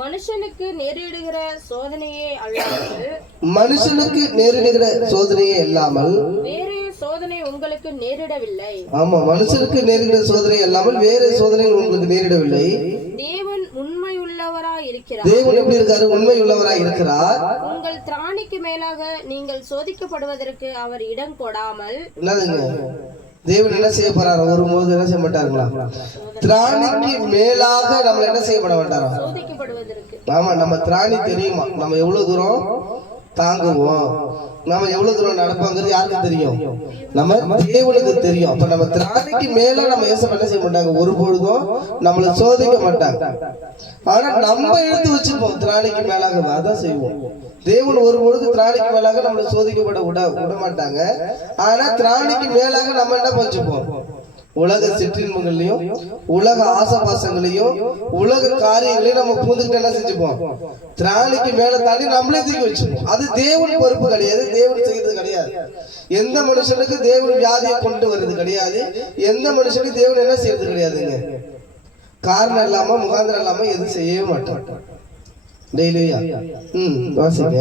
மனுஷனுக்கு நேரிடுகிற சோதனையே அல்லாமல் மனுஷனுக்கு நேரிடுகிற சோதனையே இல்லாமல் வேறு சோதனை உங்களுக்கு நேரிடவில்லை. ஆமா, மனுஷனுக்கு நேரிடுகிற சோதனை இல்லாமல் வேறு சோதனை உங்களுக்கு நேரிடவில்லை. தேவன் உண்மை உள்ளவராய் இருக்கிறார். தேவன் எப்படி இருக்காரு? உண்மை உள்ளவராய் இருக்கிறார். உங்கள் திராணிக்கு மேலாக நீங்கள் சோதிக்கப்படுவதற்கு அவர் இடம் கொடாமல். என்னதுங்க? தேவன் என்ன செய்ய போறாரு? ஒருபோது என்ன செய்ய மாட்டாருங்களா? திராணிக்கு மேலாக நம்ம என்ன செய்யப்பட மாட்டாரா? சோதிக்கப்படுவதற்கு. ஆமா, நம்ம திராணி தெரியுமா? நம்ம எவ்வளவு தூரம் தாங்குவோம், நம்ம எவ்வளவு தூரம் நடப்பாங்கிறது யாருக்கு தெரியும்? நம்ம தேவனுக்கு தெரியும். அப்ப நம்ம திராணிக்கு மேல நம்ம ஏசப்பா என்ன செய்ய மாட்டாங்க? ஒரு பொழுதும் நம்மளை சோதிக்க மாட்டாங்க. ஆனா நம்ம எடுத்து வச்சுப்போம் திராணிக்கு மேலாக, அதான் செய்வோம். தேவன் ஒரு பொழுது திராணிக்கு மேலாக நம்மளை சோதிக்கப்பட விட மாட்டாங்க. ஆனா திராணிக்கு மேலாக நம்ம என்ன வச்சுப்போம்? உலக சிற்றின்பங்களையும் உலக ஆசபாசங்களையும் உலக காரியங்களையும் நம்ம பூந்துக்கிட்டு என்ன செஞ்சுப்போம்? திராணிக்கு மேல தாண்டி நம்மளே தூக்கி வச்சுப்போம். அது தேவன் பொறுப்பு கிடையாது, தேவன் செய்யறது கிடையாது. எந்த மனுஷனுக்கு தேவன் வியாதியை கொண்டு வர்றது கிடையாது. எந்த மனுஷனுக்கு தேவன் என்ன செய்யறது கிடையாதுங்க. காரணம் இல்லாம முகாந்திரம் இல்லாம எதுவும் செய்யவே மாட்டோம். டெய்லியா வாசிங்க.